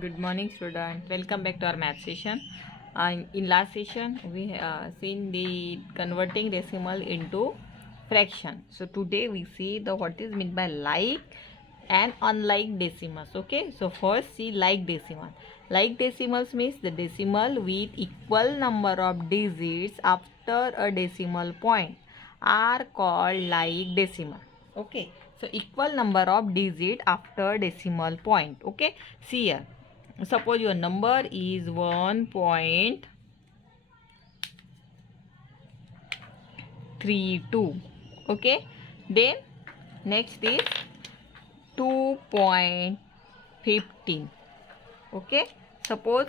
Good morning, student. Welcome back to our math session. In last session, we seen the converting decimal into fraction. So today we see the what is meant by like and unlike decimals. Okay. So first see like decimal. Like decimals means the decimal with equal number of digits after a decimal point are called like decimal. Okay. So equal number of digit after decimal point. Okay. See here. Suppose your number is 1.32. Okay. Then next is 2.15. Okay. Suppose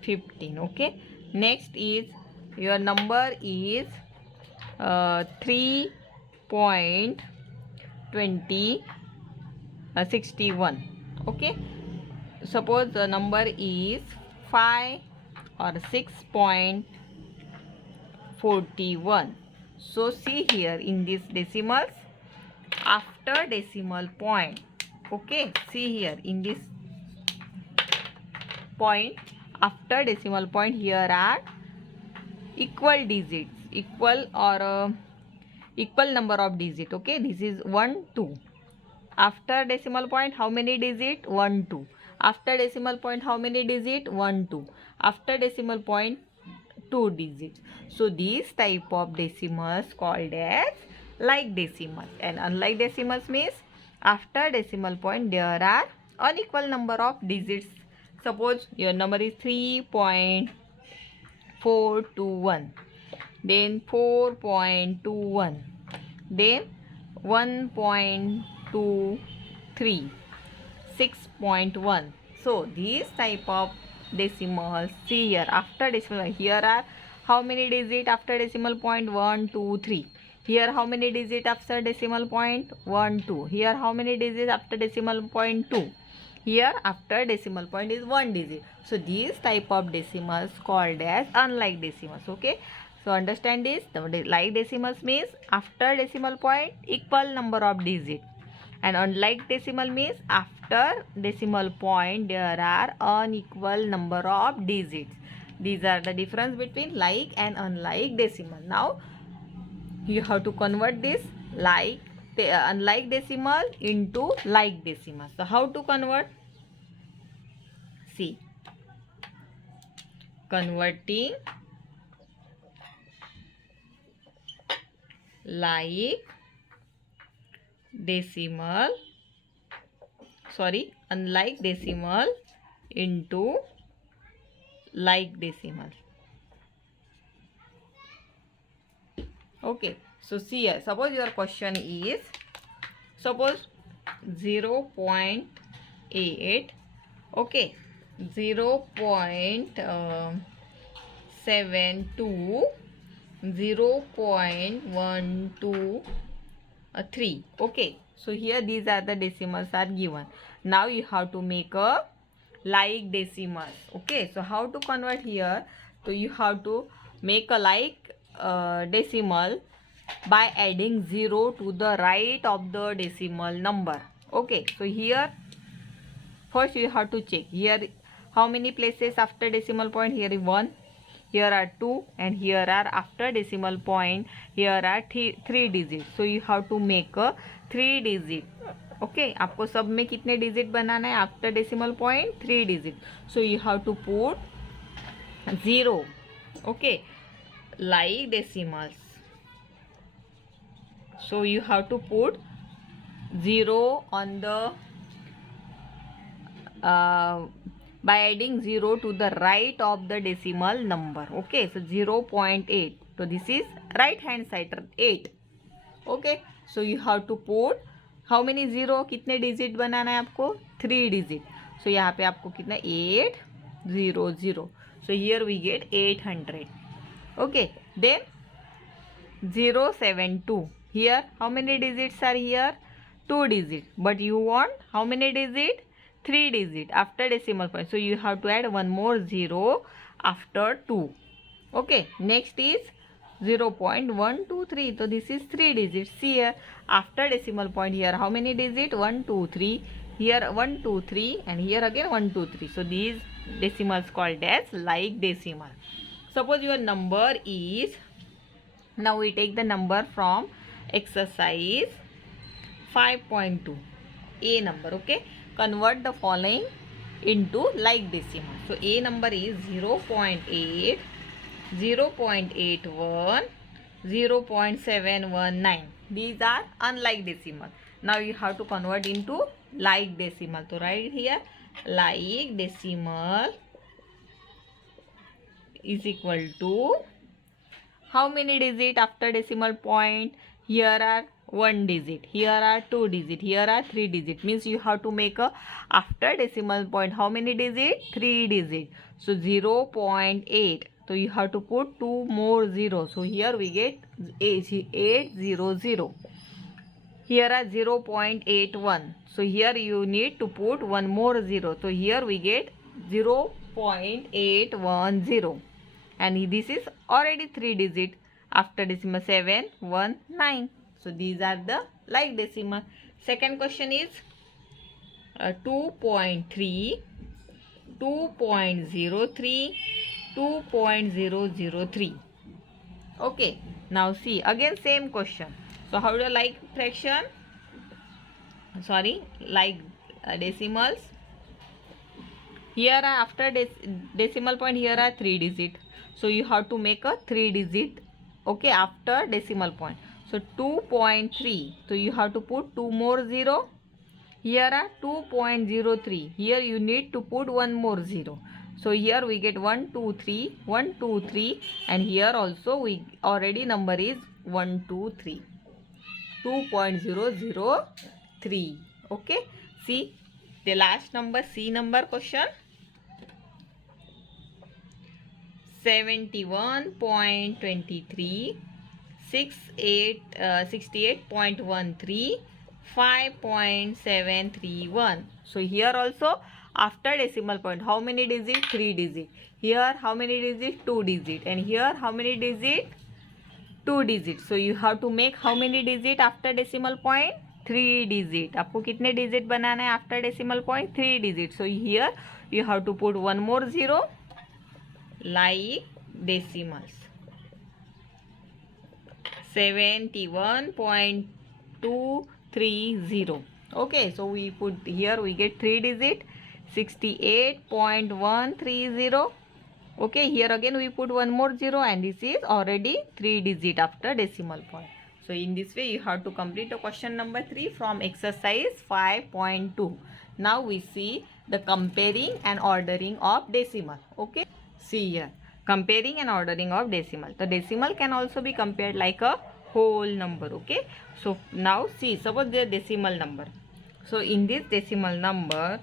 15. Okay. Next is your number is 3.61. Okay. Suppose the number is 5 or 6.41. So see here in this decimals after decimal point. Okay, see here in this point after decimal point here are equal digits, equal number of digits. Okay, this is 1 2. After decimal point how many digit? 1 2. After decimal point how many digit? 1 2. After decimal point 2 digits. So these type of decimals called as like decimals, and unlike decimals means after decimal point there are unequal number of digits. Suppose your number is 3.421, then 4.21, then 1.23, 6.1. So these type of decimals, see here after decimal, here are how many digit after decimal point? 1 2 3. Here how many digit after decimal point? 1 2. Here how many digits after decimal point? 2. Here after decimal point is 1 digit. So these type of decimals called as unlike decimals. Okay, so understand this. The like decimals means after decimal point equal number of digit, and unlike decimal means after decimal point there are unequal number of digits. These are the difference between like and unlike decimal. Now you have to convert this like unlike decimal into like decimal. So how to convert? See, converting like decimal, unlike decimal into like decimal. Okay, so see here, suppose your question is, suppose 0.8, okay, 0.72, 0.123. Okay, so here these are the decimals are given. Now you have to make a like decimals. Okay, so how to convert here? So you have to make a like decimal by adding 0 to the right of the decimal number. Okay, so here first you have to check here how many places after decimal point. Here is 1, here are 2, and here are after decimal point here are 3 digits. So you have to make a 3 digit. Okay, आपको सब में कितने digit बनाना है? After decimal point 3 digit. So you have to put 0. Okay, like decimals. So you have to put 0 on the by adding 0 to the right of the decimal number. Okay, so 0.8. So this is right hand side 8. Okay, so you have to put how many 0? कितने digit बनाना है आपको? 3 digit. So यहाँ पे आपको कितना? 800. So here we get 800. Okay, then 072. Here how many digits are here? 2 digits. But you want how many digits? 3 digits after decimal point. So you have to add one more 0 after 2. Okay, next is 0.123. So this is 3 digits. See here after decimal point here how many digits? 1 2 3. here 1 2 3 and here again 1 2 3. So these decimals called as like decimal. Suppose your number is, now we take the number from exercise 5.2, a number. Okay, convert the following into like decimal. So a number is 0.8, 0.81, 0.719. These are unlike decimal. Now you have to convert into like decimal. So write here like decimal is equal to, how many digit after decimal point? Here are 1 digit, here are 2 digit, here are 3 digit. Means you have to make a after decimal point how many digit? 3 digit. So 0.8. So you have to put 2 more zeros. So here we get 800. Here are 0.81. So here you need to put 1 more zero. So here we get 0.810. And this is already 3 digit after decimal 719. So these are the like decimal. Second question is 2.3, 2.03, 2.003. Okay, now see again same question. So how do you like fraction? Sorry, like decimals. Here after decimal point, here are 3 digit. So you have to make a 3 digit. Okay, after decimal point. So 2.3. So you have to put 2 more 0. Here are 2.03. Here you need to put 1 more 0. So here we get 1 2 3, 1 2 3, and here also we already number is 1 2 3. 2.003. Okay, see the last number, C number question. 71.23, 68.13, 5.731. So here also after decimal point how many digit? 3 digit. Here how many digit? 2 digit. And here how many digit? 2 digit. So you have to make how many digit after decimal point? 3 digit. आपको कितने digit बनाना है after decimal point? 3 digit. So here you have to put 1 more 0 like decimals. 71.230. Okay, so we put here we get 3 digit 68.130. Okay, here again we put 1 more 0 and this is already 3 digit after decimal point. So in this way you have to complete the question number 3 from exercise 5.2. Now we see the comparing and ordering of decimal. Okay, see here comparing and ordering of decimal. The decimal can also be compared like a whole number. Okay, so now see, suppose the decimal number. So in this decimal number,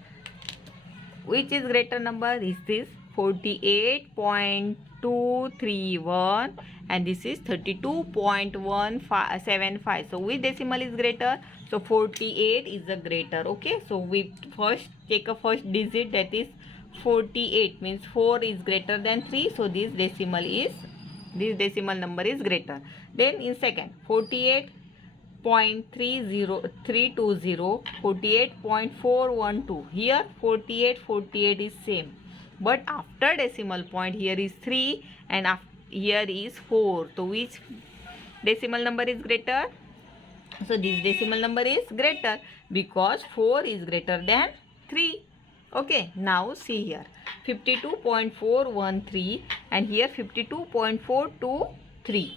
which is greater number? Is this 48.231 and this is 32.175. So which decimal is greater? So 48 is the greater. Okay, so we first take a first digit, that is 48, means 4 is greater than 3. So this decimal number is greater. Then in second, 48.30320, 48.412. Here 48 is same, but after decimal point here is 3 and here is 4. So which decimal number is greater? So this decimal number is greater because 4 is greater than 3. Okay, now see here 52.413 and here 52.423.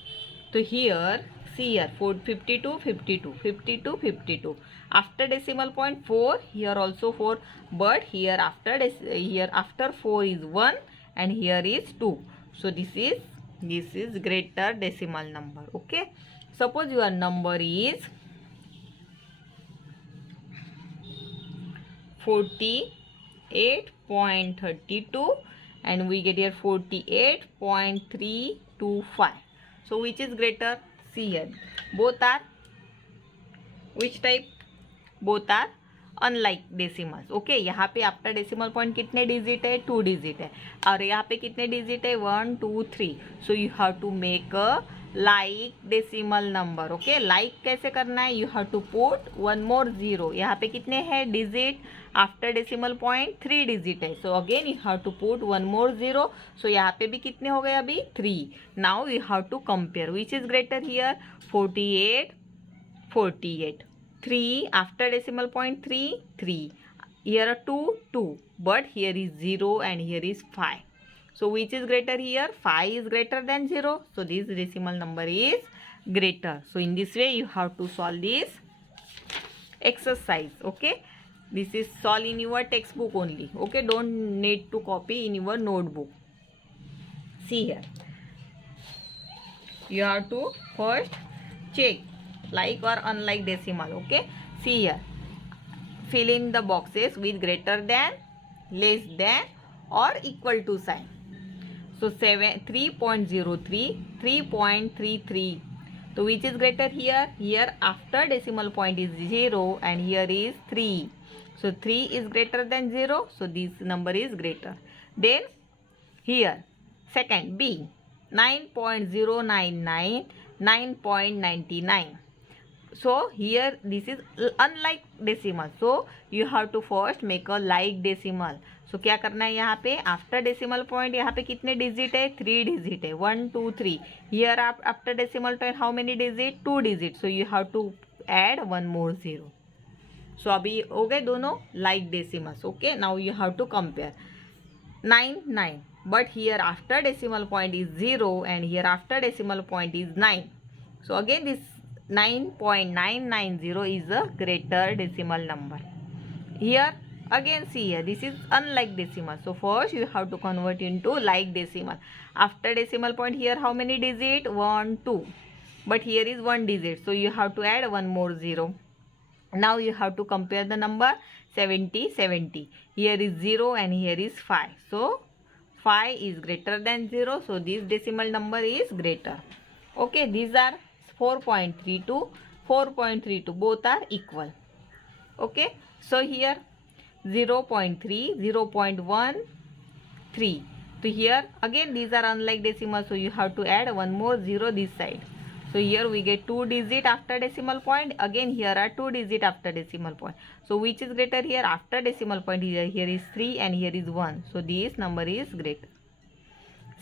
So here see here 52, 52, 52, 52. After decimal point 4, here also 4, but here after 4 is 1 and here is 2. So this is greater decimal number. Okay, suppose your number is 48.32 and we get here 48.325. So which is greater? See here, both are which type? Both are unlike decimals. Okay, यहाँ पे after decimal point कितने digit है? 2 digit है. और यहाँ पे कितने digit है? 1 2 3. So you have to make a like decimal number. Okay, like कैसे करना है? You have to put one more zero. यहाँ पे कितने हैं digit? After decimal point 3 digit है. So again you have to put one more zero. सो यहाँ पे भी कितने हो गए अभी? 3. Now you have to compare which is greater here. 48, 48. 3 after decimal point 3, 3. Here are 2, 2. But here is 0 and here is 5. So which is greater here? 5 is greater than 0. So this decimal number is greater. So in this way you have to solve this exercise. Okay. This is solve in your textbook only. Okay. Don't need to copy in your notebook. See here. You have to first check like or unlike decimal. Okay. See here. Fill in the boxes with greater than, less than or equal to sign. So 3.03, 3.33. So which is greater here? Here after decimal point is 0 and here is 3. So 3 is greater than 0. So this number is greater. Then here second B, 9.099, 9.99. So here this is unlike decimal. So you have to first make a like decimal. So क्या करना है यहाँ पे? After decimal point यहाँ पे कितने digit है? 3 digit है. 1 2 3. Here after decimal point how many digit? 2 digit. So you have to add one more zero. सो अभी हो गए दोनों like decimals. Okay, now you have to compare. 9 9. But here after decimal point is 0 and here after decimal point is 9. So again this 9.990 is a greater decimal number. Here again see here, this is unlike decimal. So first you have to convert into like decimal. After decimal point here how many digit? 1 2. But here is 1 digit. So you have to add one more zero. Now you have to compare the number 70 70. Here is 0 and here is 5. So 5 is greater than 0. So this decimal number is greater. Okay, these are 4.32, 4.32. Both are equal. Okay, so here 0.3, 0.13. So here again these are unlike decimals. So you have to add one more zero this side. So here we get 2 digit after decimal point. Again here are 2 digit after decimal point. So which is greater here? After decimal point here is 3 and here is 1. So this number is greater.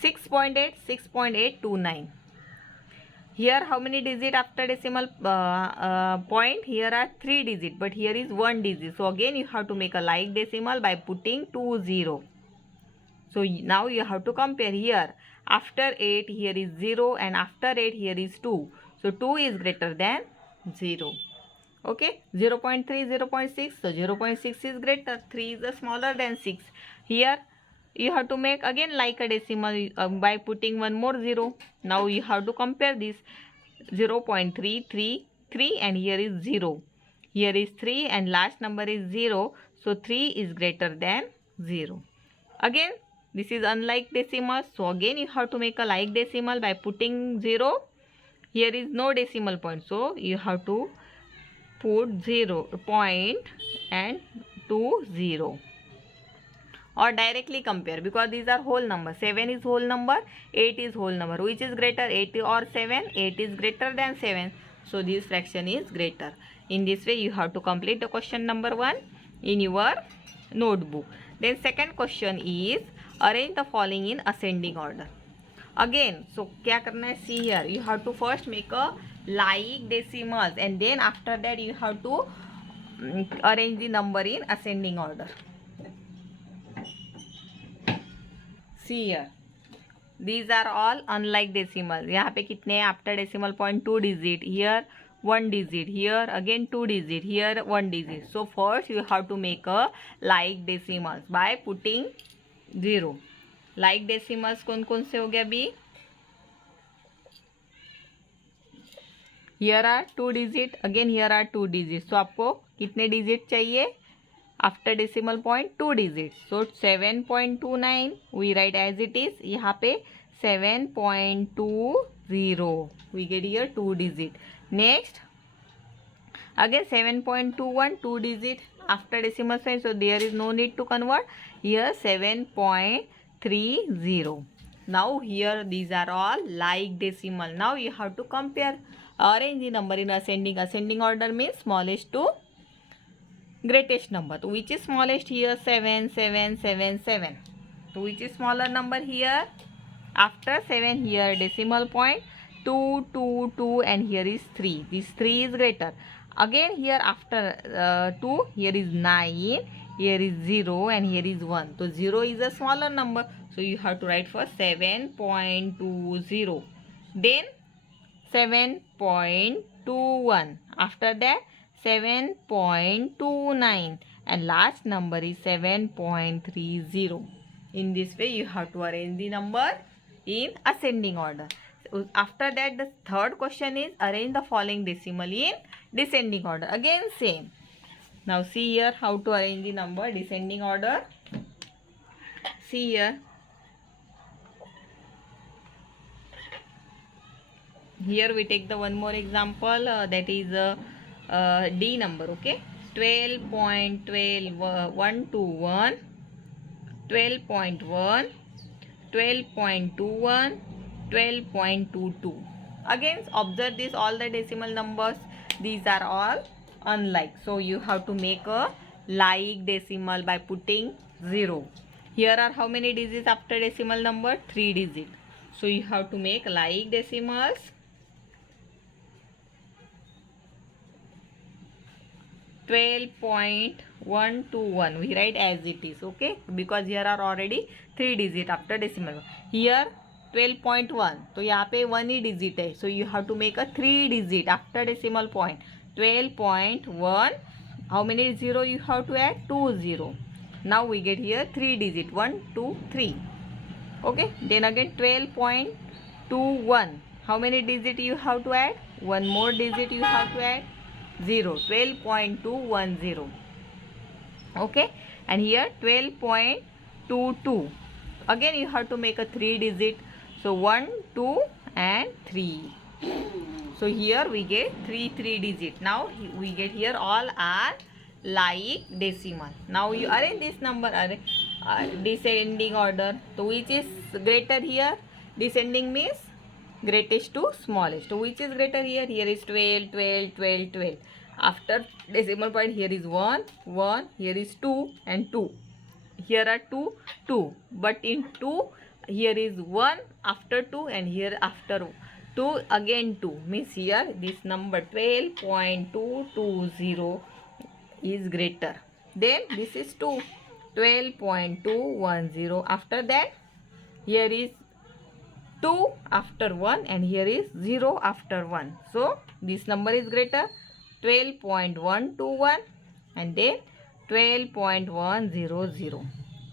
6.8, 6.829. Here how many digit after decimal point? Here are 3 digit, but here is 1 digit. So again you have to make a like decimal by putting 2 0. So now you have to compare. Here after 8 here is 0 and after 8 here is 2. So 2 is greater than 0. Okay, 0.3, 0.6. So 0.6 is greater. 3 is smaller than 6. Here you have to make again like a decimal by putting one more 0. Now you have to compare this. 0.333 and here is 0. Here is 3 and last number is 0. So 3 is greater than 0. Again this is unlike decimal. So again you have to make a like decimal by putting 0. Here is no decimal point. So you have to put 0 point and 2 0. Or directly compare because these are whole number. 7 is whole number, 8 is whole number. Which is greater, 8 or 7? 8 is greater than 7. So this fraction is greater. In this way you have to complete the question number 1 in your notebook. Then second question is arrange the following in ascending order. Again, so क्या करना है? See here, you have to first make a like decimals and then after that you have to arrange the number in ascending order. See here, these are all unlike decimals. यहाँ पे कितने after decimal point 2 digit, here 1 digit, here again 2 digit, here 1 digit. So first you have to make a like decimals by putting 0. Like decimals कौन कौन से हो गया अभी? Here are 2 digit, again here are 2 digits. So आपको कितने digit चाहिए? After decimal point 2 digits. So 7.29 we write as it is. यहाँ पे 7.20 we get here 2 digit. Next again 7.21 2 digit after decimal sign. So there is no need to convert. Here 7.30. Now here these are all like decimal. Now you have to compare, arrange the number in ascending order means smallest to greatest number. So which is smallest here? 7, 7, 7, 7. So which is smaller number here? After 7 here decimal point 2, 2, 2 and here is 3. This 3 is greater. Again here after 2 here is 9, here is 0 and here is 1. So 0 is a smaller number. So you have to write for 7.20. Then 7.21. After that 7.29 and last number is 7.30. In this way you have to arrange the number in ascending order. So after that the third question is arrange the following decimal in descending order. Again same. Now see here how to arrange the number descending order. See here. Here we take the one more example that is D number. Okay, 12.12 1 to 1, 12.1, 12.21, 12.22. Again observe this, all the decimal numbers, these are all unlike. So you have to make a like decimal by putting 0. Here are how many digits after decimal number? 3 digits. So you have to make like decimals. 12.121 we write as it is. Okay, because here are already 3 digit after decimal. Here 12.1, तो यहाँ पे 1 ही digit है. So you have to make a 3 digit after decimal point. 12.1, how many 0 you have to add? 2 0. Now we get here 3 digit, 1 2 3. Okay, then again 12.21, how many digit you have to add? One more digit you have to add, 0. 12.210. Okay, and here 12.22, again you have to make a 3 digit. So 1 2 and 3. So here we get 3 digit. Now we get here all are like decimal. Now you arrange this number descending order. So which is greater here? Descending means greatest to smallest. So which is greater here? Here is 12, 12, 12, 12. After decimal point here is 1, 1, here is 2 and 2. Here are 2, 2. But in 2 here is 1 after 2 and here after 2 again 2. Means here this number 12.220 is greater. Then this is 2, 12.210. After that here is 2 after 1 and here is 0 after 1. So this number is greater, 12.121 and then 12.100.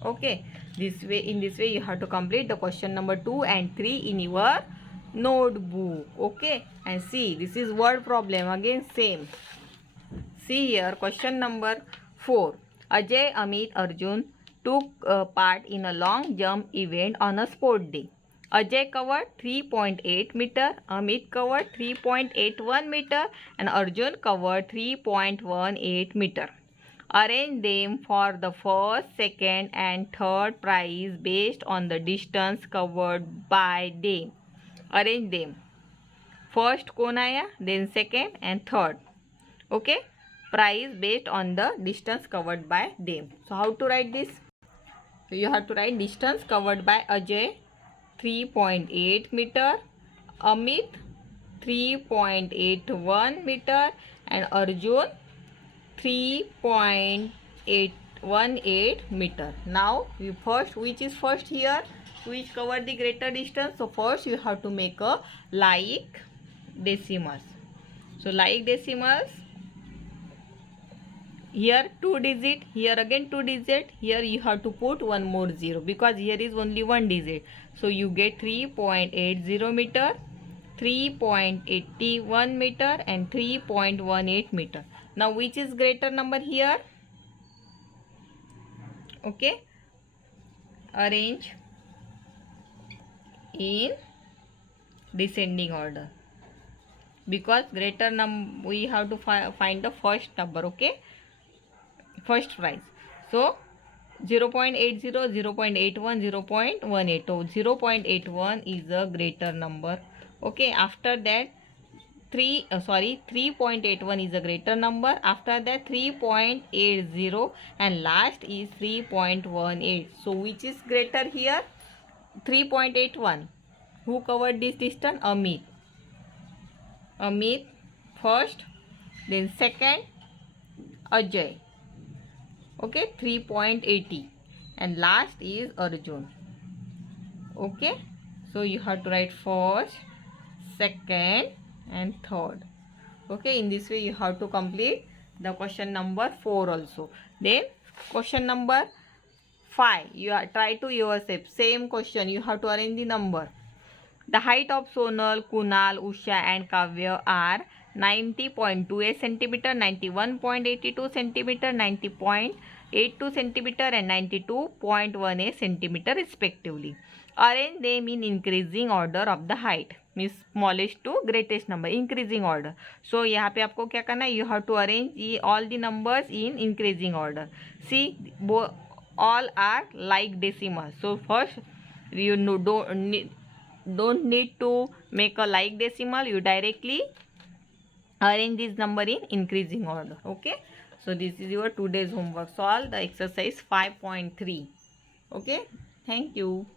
Okay, this way, in this way you have to complete the question number 2 and 3 in your notebook. Okay, and see this is word problem. Again same. See here question number 4. Ajay, Amit, Arjun took part in a long jump event on a sport day. Ajay covered 3.8 meter, Amit covered 3.81 meter and Arjun covered 3.18 meter. Arrange them for the first, second and third prize based on the distance covered by them. Arrange them. First कौन आया, then second and third. Okay, prize based on the distance covered by them. So how to write this? So you have to write distance covered by Ajay 3.8 meter, Amit 3.81 meter and Arjun 3.818 meter. Now we first, which is first here, which cover the greater distance. So first you have to make a like decimals. So like decimals, here 2 digit, here again 2 digit, here you have to put one more 0 because here is only 1 digit. So you get 3.80 meter, 3.81 meter and 3.18 meter. Now which is greater number here? Okay, arrange in descending order because greater number we have to find the first number. Okay, first prize. So 0.80, 0.81, 0.18. So 0.81 is a greater number. Okay, after that 3.81 is a greater number. After that 3.80 and last is 3.18. So which is greater here? 3.81. Who covered this distance? Amit first, then second Ajay. Okay, 3.80 and last is Arjun. Okay, so you have to write first, second and third. Okay, in this way you have to complete the question number 4 also. Then question number 5, you are try to yourself, same question, you have to arrange the number. The height of Sonal, Kunal, Usha and Kavya are 90.28 centimeter, 91.82 centimeter, 90.82 centimeter and 92.18 centimeter respectively. Arrange them in increasing order of the height, means smallest to greatest number, increasing order. So यहाँ पे आपको क्या करना है? You have to arrange all the numbers in increasing order. See, all are like decimal. So first you know, don't need to make a like decimal, you directly arrange this number in increasing order. Okay, so this is your today's homework. Solve the exercise 5.3. okay, thank you.